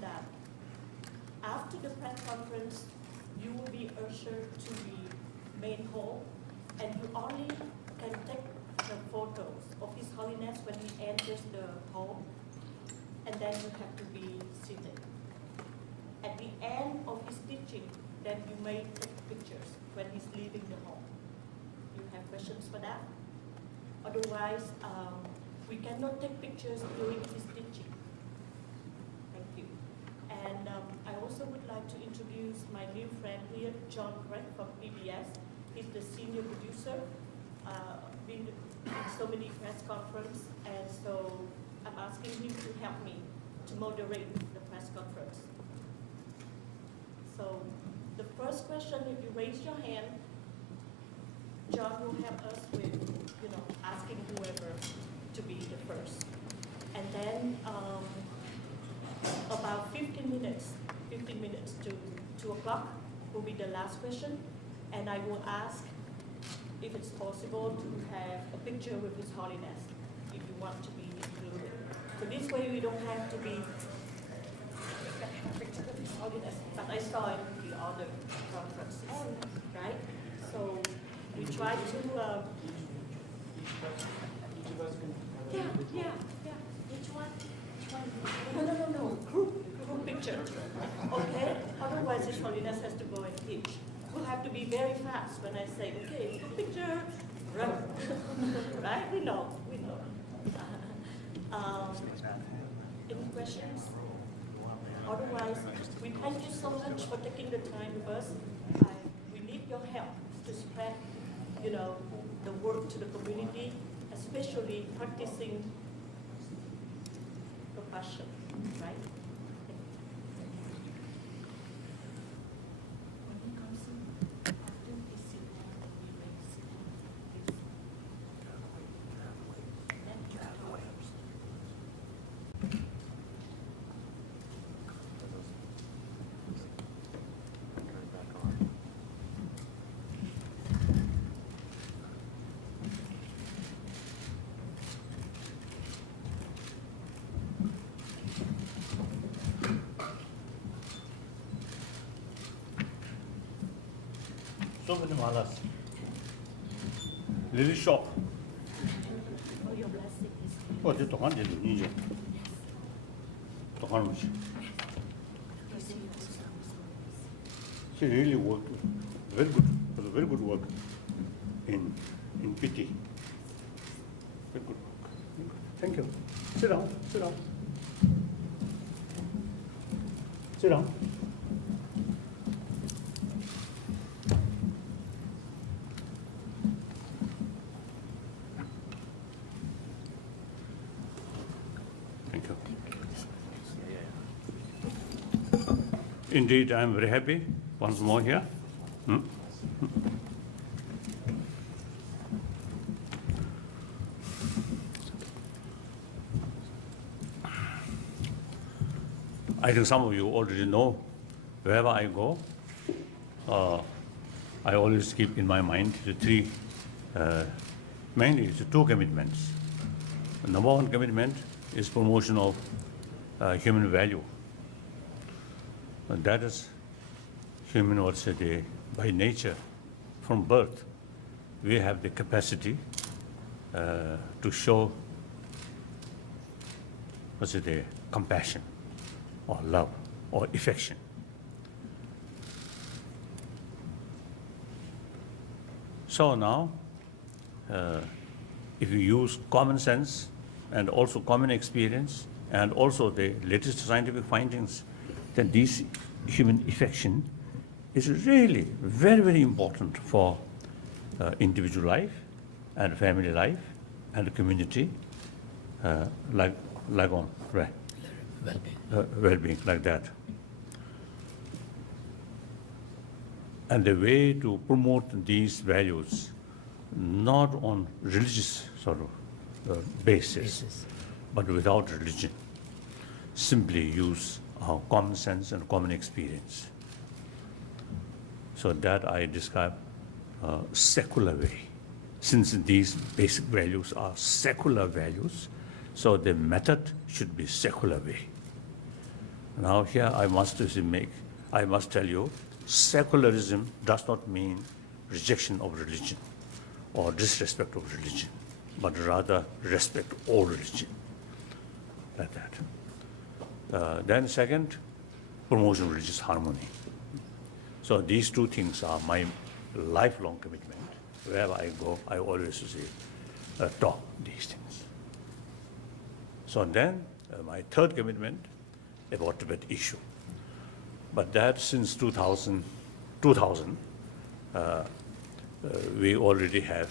that after the press conference, you will be ushered to the main hall, and you only can take the photos of His Holiness when he enters the hall, and then you have to be seated. At the end of his teaching, then you may take pictures when he's leaving the hall. You have questions for that? Otherwise, we cannot take pictures during his teaching. Thank you. And I also would like to introduce my new friend here, John Gregg from PBS. He's the senior producer, been in so many press conferences, and so I'm asking him to help me to moderate the press conference. So the first question, if you raise your hand, John will help us with, asking whoever to be the first. And then about 15 minutes to 2 o'clock will be the last question. And I will ask if it's possible to have a picture with His Holiness, if you want to be included. So this way we don't have to be a picture with His Holiness. But I saw it in the other conferences, right? So we try to... Yeah. Which one? No. Group picture. Okay? Otherwise, His Holiness has to go and teach. We'll have to be very fast when I say, okay, group picture, run. Right? We know. Any questions? Otherwise, we thank you so much for taking the time with us. We need your help to spread, the word to the community, especially practicing compassion, right? When he comes in, after he sits down, we may sit down, please. So many malas. Really shock. For your blessing is Oh, they don't want to do it. Don't want to. She really worked very good. It was a very good work in PT. Very good work. Thank you. Sit down. Sit down. Thank you. Indeed, I am very happy once more here. I think some of you already know, wherever I go, I always keep in my mind the three, mainly the two commitments. The number one commitment is promotion of human value. And that is human, by nature, from birth, we have the capacity to show, compassion, or love, or affection. So now, if you use common sense and also common experience and also the latest scientific findings, then this human affection is really very, very important for individual life and family life and community, like on well-being, like that. And the way to promote these values, not on religious sort of basis, but without religion, simply use our common sense and common experience. So that I describe secular way. Since these basic values are secular values, so the method should be secular way. Now here I must tell you, secularism does not mean rejection of religion or disrespect of religion, but rather respect all religion, like that. Then second, promotion of religious harmony. So these two things are my lifelong commitment. Wherever I go, I always talk these things. So then my third commitment about Tibet issue. But that since 2000 we already have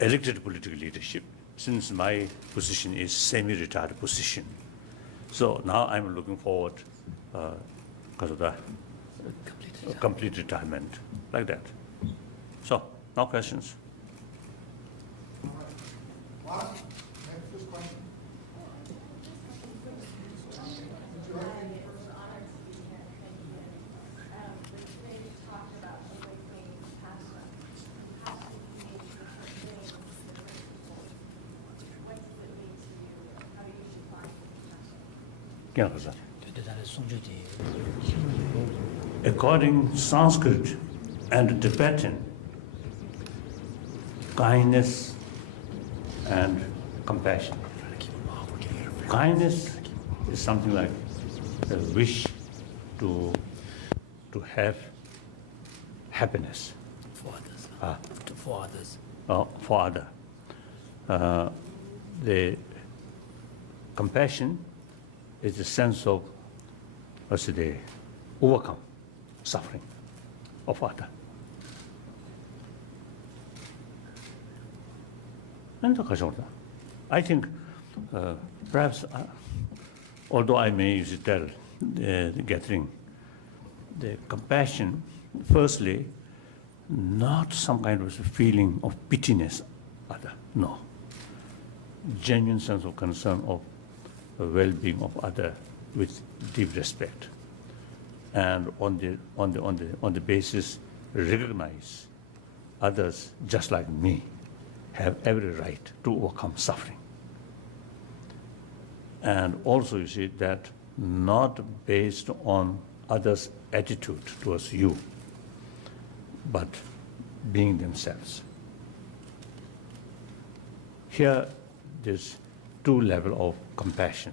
elected political leadership, since my position is semi-retired position. So now I'm looking forward because of the complete retirement, like that. So, no questions. All right. Mark, next question. According to Sanskrit and Tibetan, kindness and compassion. Kindness is something like a wish to have happiness for others. for other. The compassion is a sense of overcome suffering of other. I think perhaps, although I may tell the gathering, the compassion, firstly, not some kind of feeling of pityness other, no. Genuine sense of concern of the well-being of other with deep respect, and on the basis recognize others just like me have every right to overcome suffering. And also you see that not based on others' attitude towards you, but being themselves. Here there's two levels of compassion.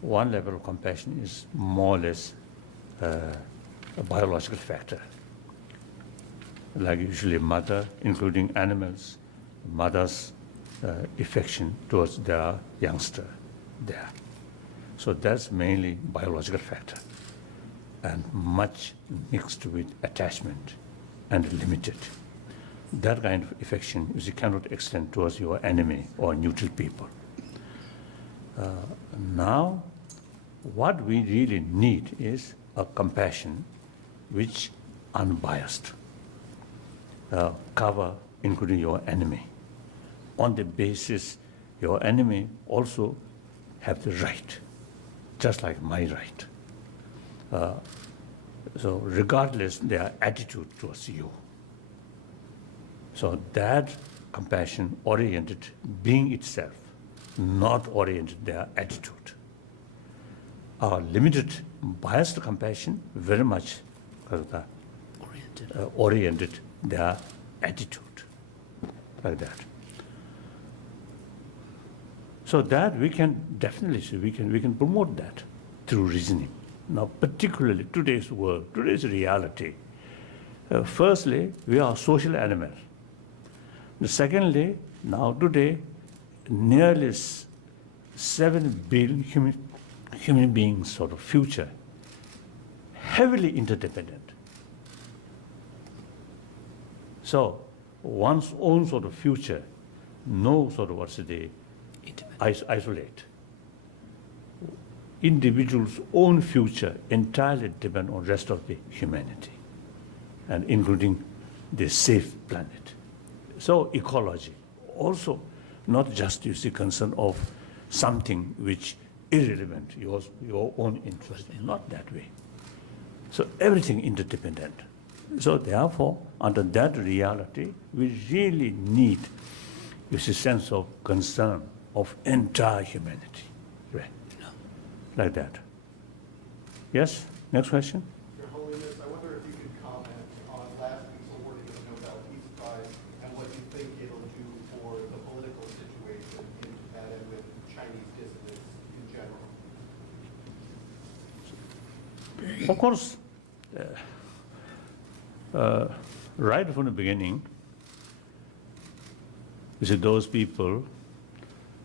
One level of compassion is more or less a biological factor, like usually mother, including animals, mother's affection towards their youngster there. So that's mainly biological factor, and much mixed with attachment and limited. That kind of affection you cannot extend towards your enemy or neutral people. Now, what we really need is a compassion which unbiased, cover including your enemy. On the basis your enemy also have the right, just like my right. So regardless their attitude towards you. So that compassion oriented being itself, not oriented their attitude. Our limited biased compassion very much oriented their attitude, like that. So that we can definitely see, we can promote that through reasoning. Now, particularly today's world, today's reality. Firstly, we are social animals. Secondly, now today, nearly 7 billion human beings sort of future, heavily interdependent. So one's own sort of future, no sort of isolate. Individual's own future entirely depend on rest of the humanity, and including the safe planet. So ecology, also not just concern of something which irrelevant, your own interest, not that way. So everything interdependent. So therefore, under that reality, we really need a sense of concern of entire humanity, right? Like that. Yes, next question. Your Holiness, I wonder if you could comment on last week's awarding of the Nobel Peace Prize and what you think it'll do for the political situation in Japan and with Chinese dissidents in general. Of course, right from the beginning, you see those people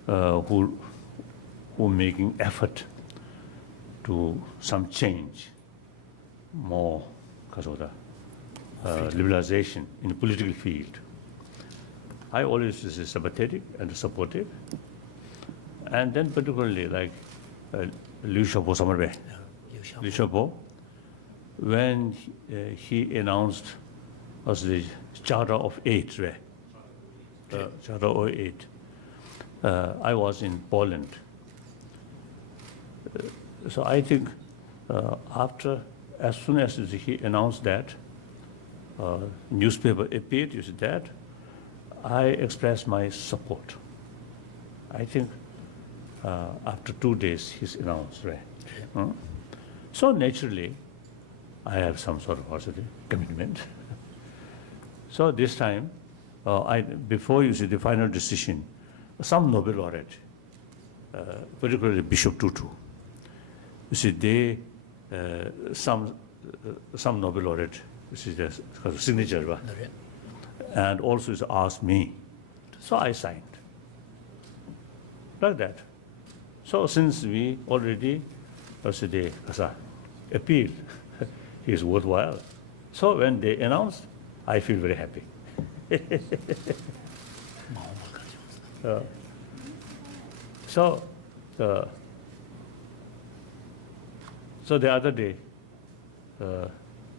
who making effort to some change, more because of the liberalization in the political field. I always is sympathetic and supportive, and then particularly like Liu Xiaobo, Liu Xiaobo, when he announced as the Charter of Eight, Charter of Eight. I was in Poland. So I think as soon as he announced that, newspaper appeared, you see that, I expressed my support. I think after 2 days he's announced, So naturally, I have some sort of positive commitment. So this time, before you see the final decision, some Nobel laureate, particularly Bishop Tutu, you see they, some Nobel laureate, this is the signature, and also is asked me, so I signed, like that. So since we already, they appeal, he is worthwhile. So when they announced, I feel very happy. So the other day,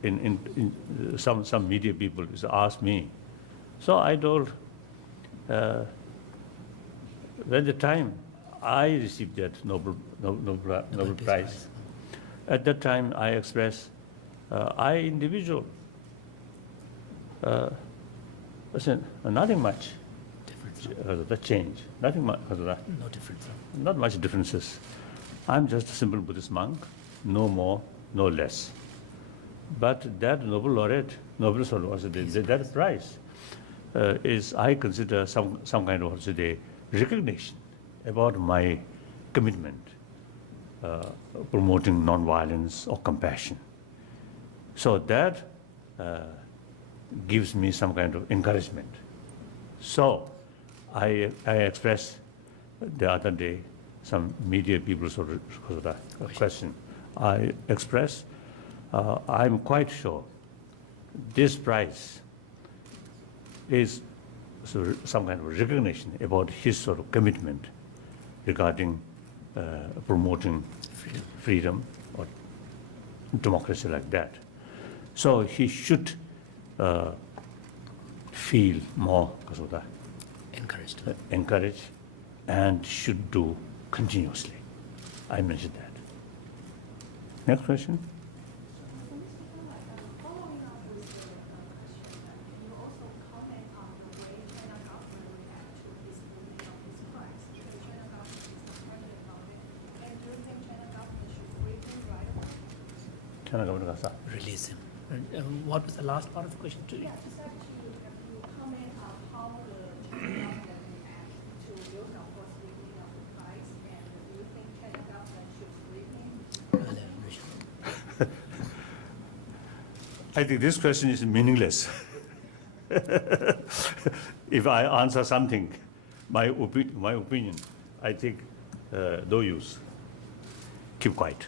in some media people asked me. So I told, when the time I received that Nobel Prize, at that time I expressed, I individual, listen, nothing much. The change, nothing much. No difference. Not much differences. I'm just a simple Buddhist monk, no more, no less. But that Nobel laureate, that prize is, I consider some kind of recognition about my commitment, promoting non-violence or compassion. So that gives me some kind of encouragement. So I expressed the other day, some media people sort of question. I expressed, I'm quite sure this prize is some kind of recognition about his sort of commitment regarding promoting freedom or democracy like that. So he should feel more encouraged and should do continuously. I mentioned that. Next question. Following up with the question, can you also comment on the way China government react to his ruling of his prize? Because China government is disappointed about it, and do you think China government should free him right away? China government Release him. What was the last part of the question? Yeah, just actually, if you comment on how the China government react to Liu Xiaobo's ruling of the prize, and do you think China government should free him? I think this question is meaningless. If I answer something, my opinion, I think no use. Keep quiet.